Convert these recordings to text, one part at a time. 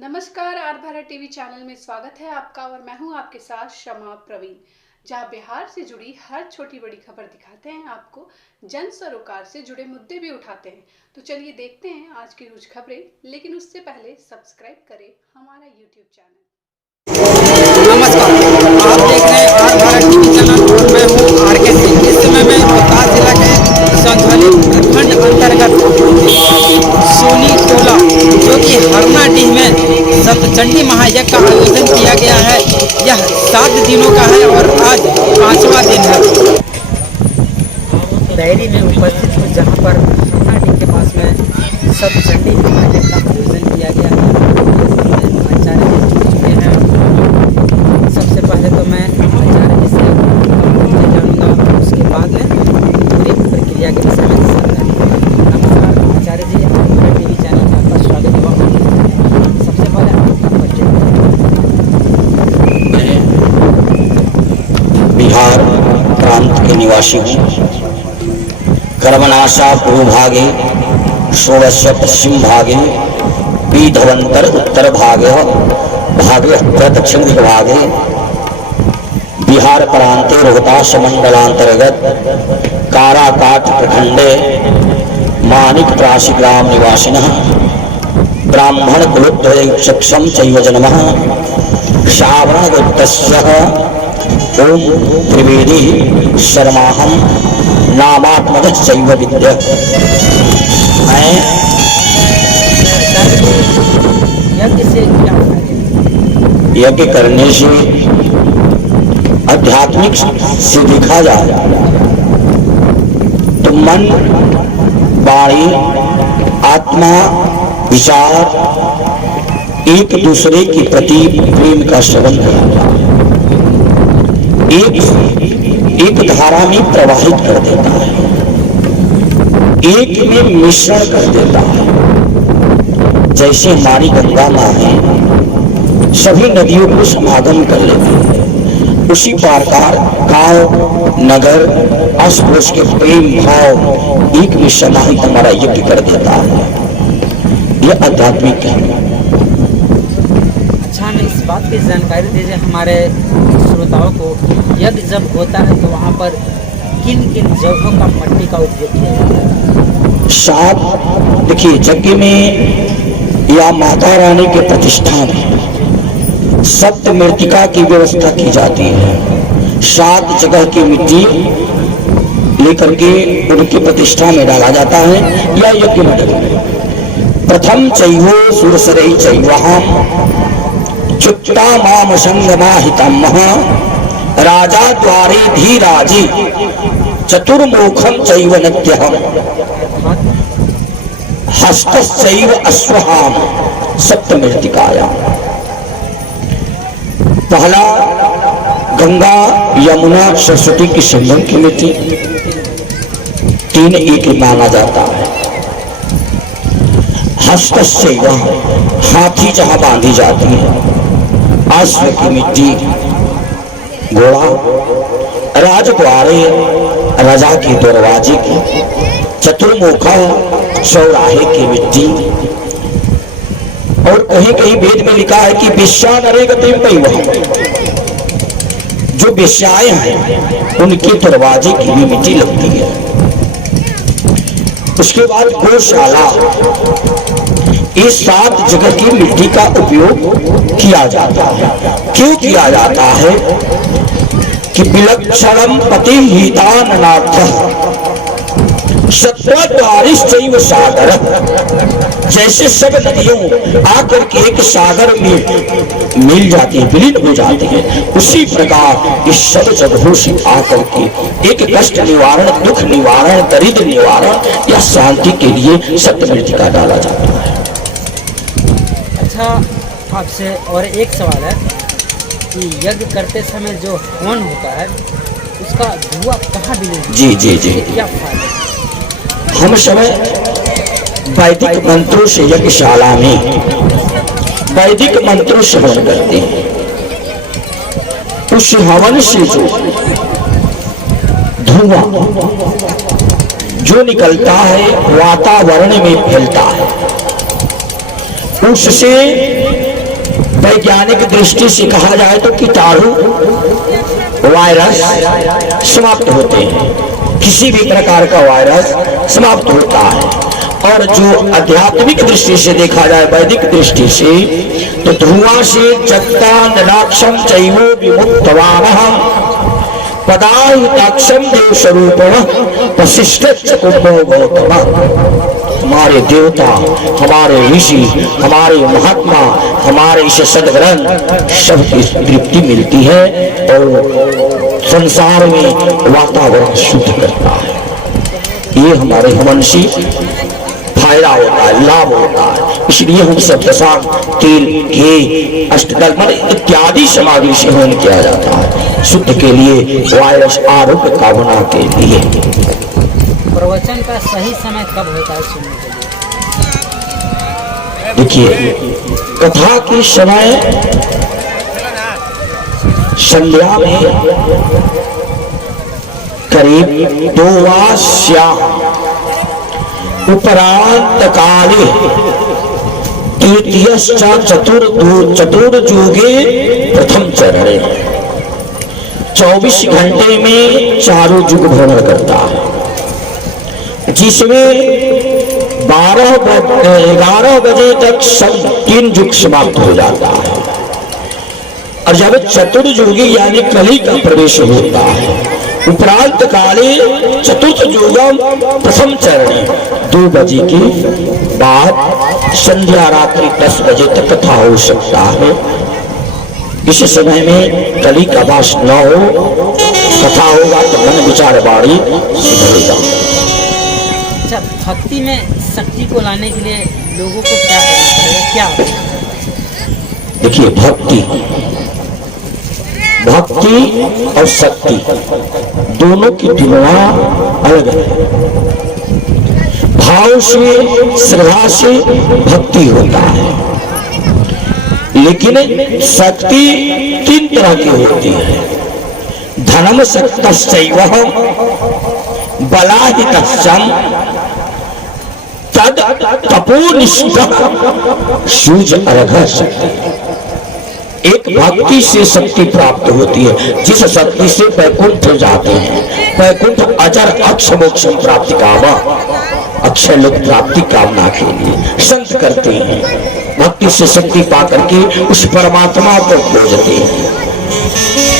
नमस्कार, are Bharat TV channel में स्वागत है आपका और मैं हूं आपके साथ शमा प्रवीण, जहां बिहार से जुड़ी हर छोटी बड़ी खबर दिखाते हैं आपको, जन सरोकार से जुड़े मुद्दे भी उठाते हैं। तो चलिए देखते हैं आज की कुछ खबरें, लेकिन उससे पहले सब्सक्राइब करें हमारा यूट्यूब चैनल। नमस्कार, आप देख रहे हैं आर भारत टीवी चैनल और मैं हूं आर के सिंह। इस समय मैं रोहतास जिला के संधौली प्रखंड अंतर्गत सोनी टोला जो कि हरनाडीह में सतचंडी महायज्ञ का आयोजन किया गया है। यह 7 दिनों का है और आज 5वां दिन है। डायरी में उपस्थित हूँ जहाँ पर हरनाडीह के पास में सतचंडी महायज्ञ का आयोजन किया गया है। आचार्य जी जुड़ चुके हैं। सबसे पहले तो मैं आचार्य जी से जानूंगा, उसके बाद में पूरी प्रक्रिया के विषय में नमस्कार आचार्य जी, हमारे टीवी चैनल में आपका स्वागत हुआ। सबसे पहले आपका परिचय। बिहार प्रांत के निवासी हूँ। कर्मनाशा पूर्व भागे, षोडश पश्चिम भागे, बीधवंतर उत्तर भागे, भागे दक्षिण दिग्भागे, बिहार प्रांते रोहतास मंडलांतर्गत काराकाट प्रखंडे मानिक त्रासी ग्राम निवासिनः ब्राह्मण कुलोद्भव चक्षम चैव जन्मः श्रावण गोत्रस्य ओम त्रिवेदी शर्माहम नामात्मज चैव विद्या। मैं यज्ञ से क्या फायदे? यज्ञ करने से आध्यात्मिक से देखा जाए तो मन, वाणी, आत्मा, विचार एक दूसरे के प्रति प्रेम का संबंध है। एक धारा में प्रवाहित कर देता है, एक में मिश्रण कर देता है। जैसे हमारी गंगा माँ है, सभी नदियों को समागम कर लेती है, उसी प्रकार गांव नगर आस पड़ोस के प्रेम भाव एक में समाहित हमारा यज्ञ कर देता है। यह आध्यात्मिक है। अच्छा, हमें इस बात की जानकारी दीजिए हमारे श्रोताओं को। यज्ञ जब होता है तो वहाँ पर किन किन जगहों का मट्टी का उपयोग किया जाता है? सात देखिए, यज्ञ में या माता रानी के प्रतिष्ठान में सप्त मृतिका की व्यवस्था की जाती है। 7 जगह की मिट्टी लेकर के उनकी प्रतिष्ठा में डाला जाता है या यज्ञ मंडल में। प्रथम चैवो सुरसरई चैवहम चुक्ता माम संगमाहितम राजा द्वारे धीराजी चतुर्मुखम चैव नत्यहम हस्तश्चैव अश्वहाम सप्तमृतिकायाम। पहला गंगा यमुना सरस्वती की संगम की मिट्टी, 3 एक माना जाता है। हस्तश्चैव हाथी जहां बांधी जाती है, अश्व की मिट्टी, घोड़ा, राजद्वारे राजा के दरवाजे की, चतुर्मुखा चौराहे की मिट्टी। और कहीं कहीं वेद में लिखा है कि विश्या नरेगतिम पैवह, जो विश्याएं हैं उनके दरवाजे की भी मिट्टी लगती है। उसके बाद गौशाला, ये 7 जगह की मिट्टी का उपयोग किया जाता है। क्यों किया जाता है कि विलक्षणम पति हिताननाथ सत्वद्वारिश्चैव सागर, जैसे सब नदियों आकर के एक सागर में मिल जाती है, विलीन हो जाती है, उसी प्रकार इस सब जगहों से आकर के एक कष्ट निवारण, दुख निवारण, दरिद्र निवारण या शांति के लिए सप्तमृतिका डाला जाता है। अच्छा, आपसे और एक सवाल है कि यज्ञ करते समय जो हवन होता है उसका धुआं कहाँ मिलेगा? जी जी जी, क्या फायदा? हम समय वैदिक मंत्रों से यज्ञशाला में वैदिक मंत्रों से हवन करते हैं। उस हवन से जो धुआं जो निकलता है वातावरण में फैलता है, उससे वैज्ञानिक दृष्टि से कहा जाए तो कीटाणु वायरस समाप्त होते हैं, किसी भी प्रकार का वायरस समाप्त होता है। और जो आध्यात्मिक दृष्टि से देखा जाए, वैदिक दृष्टि से, तो धुआं से जगता नराक्षम चैवो विमुक्तवानः पदायुताक्षम देव स्वरूपम वशिष्ठ कुंभो गौतम। हमारे देवता, हमारे ऋषि, हमारे महात्मा, हमारे इस सदग्रंथ सबकी तृप्ति मिलती है और संसार में वातावरण शुद्ध करता है। ये हमारे हमनसी फायदा होता है, लाभ होता है। इसलिए हम सब दशा तेल, घी, अष्टदल इत्यादि सामग्री से होम किया जाता है, शुद्ध के लिए, वायरस आरोग्य कामना के लिए। प्रवचन का सही समय कब होता है सुनने के लिए? देखिए, कथा के समय संध्या में करीब 2 उपरांत काले तृतीयश्च चतुर्युगे प्रथम चरणे 24 घंटे में चारों युग भ्रमण करता है, जिसमें 11 बजे तक सब 3 युग समाप्त हो जाता है। और जब चतुर्युगी यानी कली का प्रवेश होता है, उपरांत काले चतुर्थ युगम प्रथम चरण 2 बजे के बाद संध्या रात्रि 10 बजे तक कथा हो सकता है। इस समय में कली का वास न हो, कथा होगा तो मन विचार वाणी सुधरेगा। अच्छा, भक्ति में शक्ति को लाने के लिए लोगों को क्या करना पड़ेगा, क्या होता है? देखिए, भक्ति और शक्ति दोनों की तुलना अलग है। भाव से, श्रद्धा से भक्ति होता है, लेकिन शक्ति 3 तरह की होती है। धनम शक्तश्चैव बलाहितश्चम तद तपोनिष्ठः सूर्य अर्घ्य शक्ति। एक भक्ति से शक्ति प्राप्त होती है, जिस शक्ति से वैकुंठ जाते हैं। वैकुंठ अजर अक्ष मोक्ष प्राप्ति कामा, अक्षय लोक प्राप्ति कामना के लिए संत करते हैं। भक्ति से शक्ति पा करके उस परमात्मा को खोजते हैं।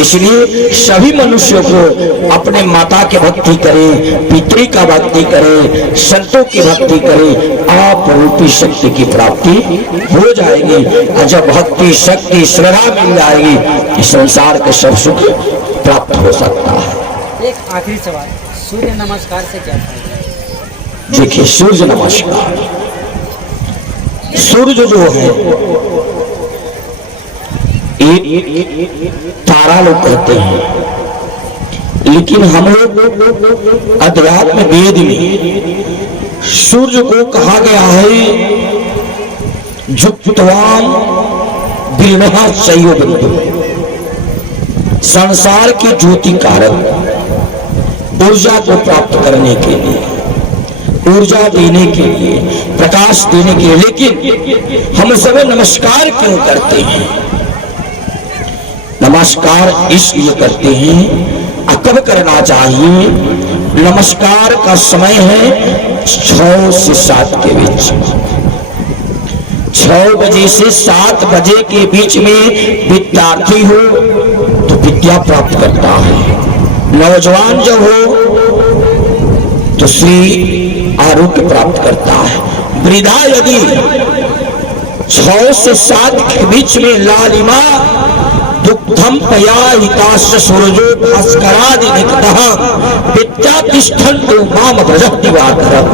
इसलिए सभी मनुष्यों को अपने माता की भक्ति करें, पितृ का भक्ति करें, संतों की भक्ति करें, आप रूपी शक्ति की प्राप्ति हो जाएगी। और जब भक्ति, शक्ति, श्रद्धा मिल जाएगी, इस संसार के सब सुख प्राप्त हो सकता है। एक आखिरी सवाल, सूर्य नमस्कार से क्या फायदा है? देखिए, सूर्य नमस्कार, सूर्य जो है एक तारा लोग कहते हैं, लेकिन हम लोग अध्यात्म वेद में सूर्य को कहा गया है जुक्तवान बिरहा चयो बिंदु, संसार के ज्योति कारक, ऊर्जा को प्राप्त करने के लिए, ऊर्जा देने के लिए, प्रकाश देने के लिए। लेकिन हम सब नमस्कार क्यों करते हैं? नमस्कार इसलिए करते हैं, कब करना चाहिए? नमस्कार का समय है 6 से 7 के बीच। 6 बजे से 7 बजे के बीच में विद्यार्थी हो तो विद्या प्राप्त करता है, नौजवान जो हो तो श्री आरोग्य प्राप्त करता है, वृद्धा यदि 6 से 7 के बीच में लालिमा दुग्धम पयाहिताश्च सूरजो भास्करादि निकटः विद्यातिष्ठन्तु माम व्रजः दिवाकरः।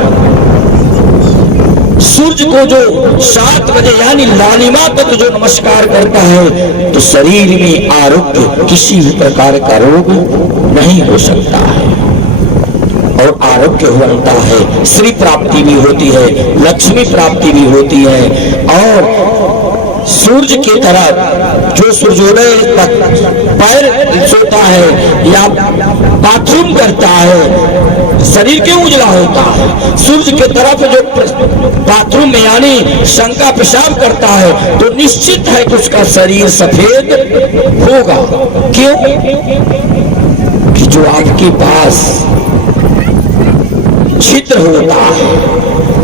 सूर्य को जो 7 बजे यानी लालिमा तक जो नमस्कार करता है तो शरीर में आरोग्य, किसी भी प्रकार का रोग नहीं हो सकता है और आरोग्य बनता है, श्री प्राप्ति भी होती है, लक्ष्मी प्राप्ति भी होती है। और सूर्य की तरफ जो सूर्योदय तक पैर सोता है या बाथरूम करता है शरीर क्यों उजला होता है? सूर्य के तरफ जो बाथरूम में यानी शंका पेशाब करता है तो निश्चित है कि उसका शरीर सफेद होगा। क्यों? कि जो आपके पास छिद्र होता है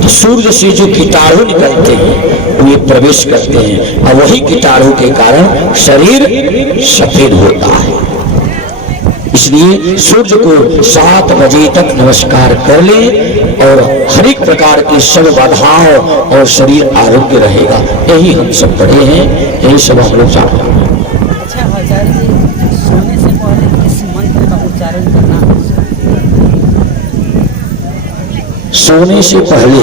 तो सूर्य से जो कीटाणु निकलते हैं वे प्रवेश करते हैं और वही कीटाणु के कारण शरीर सफेद होता है। इसलिए सूर्य को 7 बजे तक नमस्कार कर ले और हर एक प्रकार की सब बाधाओं और शरीर आरोग्य रहेगा। यही हम सब पढ़े हैं, यही सब हम लोग जानते हैं। अच्छा आचार्य जी, सोने से पहले किस मंत्र का उच्चारण करना? सोने से पहले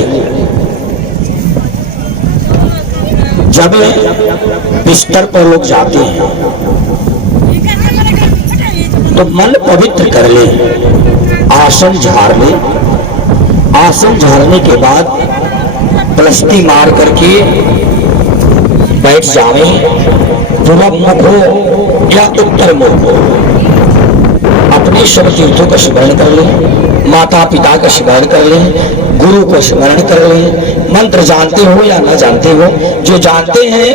जब बिस्तर पर लोग जाते हैं तो मन पवित्र कर ले, आसन झाड़ ले। आसन झाड़ने के बाद प्लस्ती मार करके बैठ जावे। पूरब मुख हो या उत्तर मुख हो, अपने सब तीर्थों का स्मरण कर ले, माता पिता का स्मरण कर ले, गुरु का स्मरण कर ले। मंत्र जानते हो या ना जानते हो, जो जानते हैं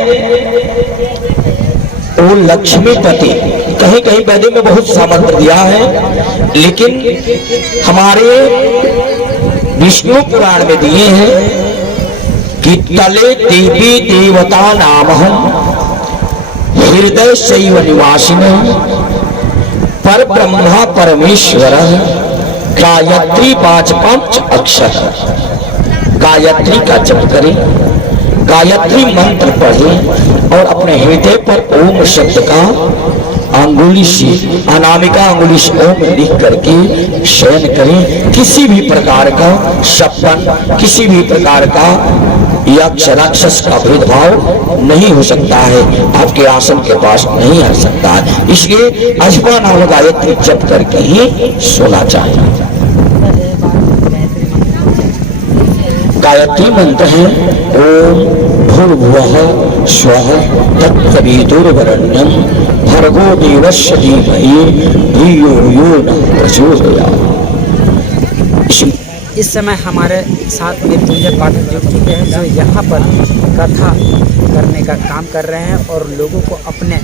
वो लक्ष्मीपति, कहीं कहीं वेदों में बहुत सा मंत्र दिया है, लेकिन हमारे विष्णु पुराण में दिए हैं कि तले देवी देवता नामहं हृदय शैव निवासिनः पर ब्रह्मा परमेश्वर गायत्री 5 अक्षर। गायत्री का जप करें, गायत्री मंत्र पढ़ें और अपने हृदय पर ओम शब्द का अंगुली से, अनामिका अंगुली से ओम लिख करके शयन करें। किसी भी प्रकार का सपन, किसी भी प्रकार का यक्ष राक्षस का भेदभाव नहीं हो सकता है, आपके आसन के पास नहीं आ सकता है। इसलिए अजबा नाम गायत्री जप करके ही सोना चाहिए। गायत्री मंत्र है ओम भूर्भुवः स्वः तत्सवितुर्वरेण्यं भर्गो देवस्य धीमहि धियो यो नः प्रचोदयात्। इस समय हमारे साथ मृत्युंजय पाठक जुड़ चुके हैं, जो यहाँ पर कथा करने का काम कर रहे हैं और लोगों को अपने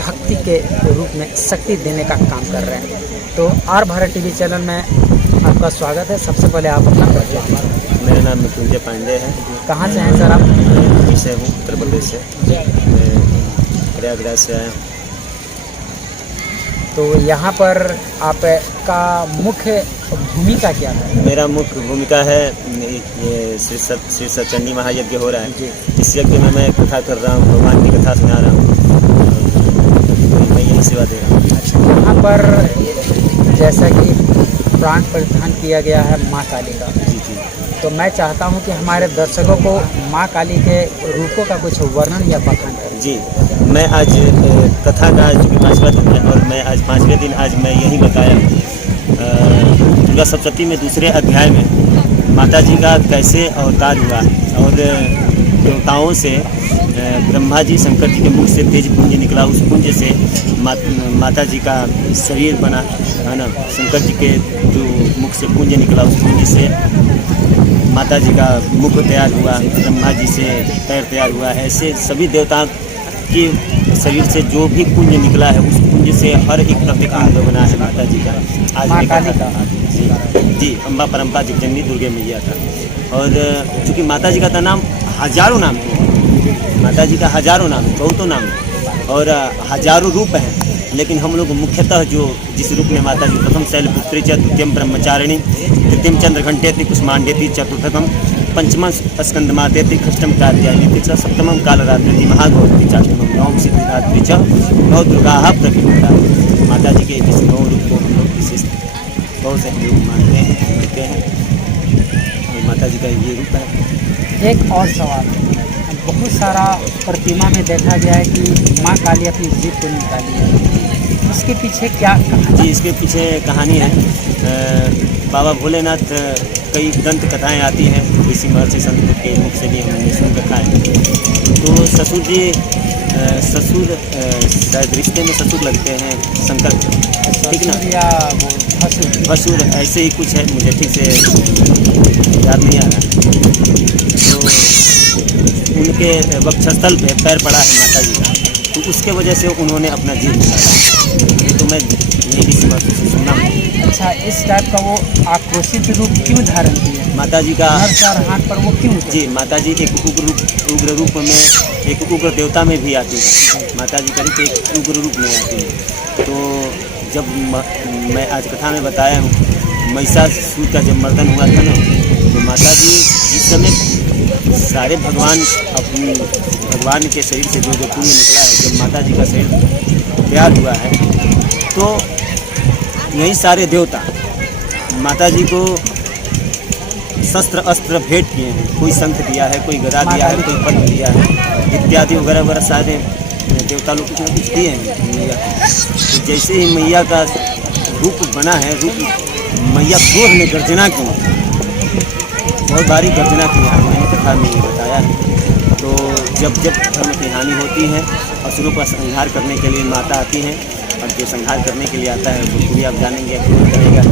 भक्ति के रूप में शक्ति देने का काम कर रहे हैं। तो आर भारत टीवी चैनल में आपका स्वागत है। सबसे पहले आप अपना परिचय दीजिए। मेरा नाम मृत्युंजय पांडे है। कहाँ से हैं सर आप? से हूँ, उत्तर प्रदेश से। मैं प्रयागराज से आया हूँ। तो यहाँ पर आपका मुख्य भूमिका क्या है? मेरा मुख्य भूमिका है, ये श्री सचंडी महायज्ञ हो रहा है। इस यज्ञ में मैं कथा कर रहा हूँ, भगवान की कथा सुना रहा हूँ, मैं यही सेवा दे रहा हूँ। अच्छा, यहाँ पर जैसा कि प्राण परिधान किया गया है माँ काली का, तो मैं चाहता हूँ कि हमारे दर्शकों को माँ काली के रूपों का कुछ वर्णन या बखान करें। जी, मैं आज कथा का चूँकि 5वां दिन है और मैं आज 5वें दिन आज मैं यही बताया दुर्गा सप्तमी में दूसरे अध्याय में माता जी का कैसे अवतार हुआ और देवताओं से ब्रह्मा जी शंकर जी के मुख से तेज पुंज निकला, उस पुंज से माता जी का शरीर बना, है ना। शंकर जी के जो मुख से पुंज निकला, उस पुंज से माता जी का मुख तैयार हुआ, ब्रह्मा जी से पैर तैयार हुआ। ऐसे सभी देवता के शरीर से जो भी पुंज निकला है, उस पुंज से हर एक प्रतिबिंब बना है माता जी का। आज माँ काली का जी अम्बा परम्पा जगजननी दुर्गे मैया था। और चूँकि माता जी का तो नाम हजारों नाम है, माता जी का हजारों नाम है, बहुतों नाम है और हजारों रूप हैं, लेकिन हम लोग मुख्यतः जो जिस रूप में माता जी प्रथम शैलपुत्री च द्वितीयम ब्रह्मचारिणी तृतीयम चंद्रघंटेति कुष्मांडेति चतुर्थकम पंचम स्कंदमातेति षष्ठम कात्यायनी च सप्तमम कालरात्रि महागौरी चाष्टमम नवम सिद्धिदात्री च नौ दुर्गाः प्रकटिता। माता जी के इस 9 रूप को हम लोग विशेष बहुत से हम लोग मानते हैं, देखते हैं। माता जी का ये रूप है। एक और सवाल, बहुत सारा प्रतिमा में देखा गया है कि माँ काली अपनी जीभ को निकाली है, उसके पीछे क्या कहानी? जी, इसके पीछे कहानी है बाबा भोलेनाथ कई दंत कथाएँ आती हैं, ऋषि महर्षि संत के मुख से भी हमने सुन रखा है। तो ससुर जी ससुर शायद रिश्ते में ससुर लगते हैं शंकर को, ठीक ना, या वो भसुर ऐसे ही कुछ है, मुझे ठीक से याद नहीं आ रहा। तो उनके वक्षस्थल पे पैर पड़ा है माता जी का, तो उसके वजह से उन्होंने अपना जीव निकाला। ये तो मैं यही किसी महसूस से सुना हूँ। अच्छा, इस टाइप का वो आक्रोशित रूप क्यों धारण किया? माता जी का हर 4 हाथ पर वो क्यों उतरे? जी, माता जी एक उग्र रूप में, एक उग्र देवता में भी आती है। माता जी करीब एक उग्र रूप में आती है। तो जब मैं आज कथा में बताया हूँ, महिषासुर का जब मर्दन हुआ था ना, तो माता जी जिस समय सारे भगवान के शरीर से जो पुण्य निकला है, जब माता जी का शरीर तैयार हुआ है, तो यही सारे देवता माता जी को शस्त्र अस्त्र भेंट किए हैं। कोई शंख दिया है, कोई गदा दिया है, कोई पद्म दिया है, इत्यादि वगैरह वगैरह सारे देवता लोग कुछ न कुछ दिए हैं मैया को। तो जैसे ही मैया का रूप बना है, मैया क्रोध में गर्जना की, बहुत भारी गर्जना की है, मैंने कथा में ये बताया है। तो जब धर्म की हानि होती है, असुरों का संहार करने के लिए माता आती हैं, और जो संहार करने के लिए आता है वो पूरी आप जानेंगे, करेगा।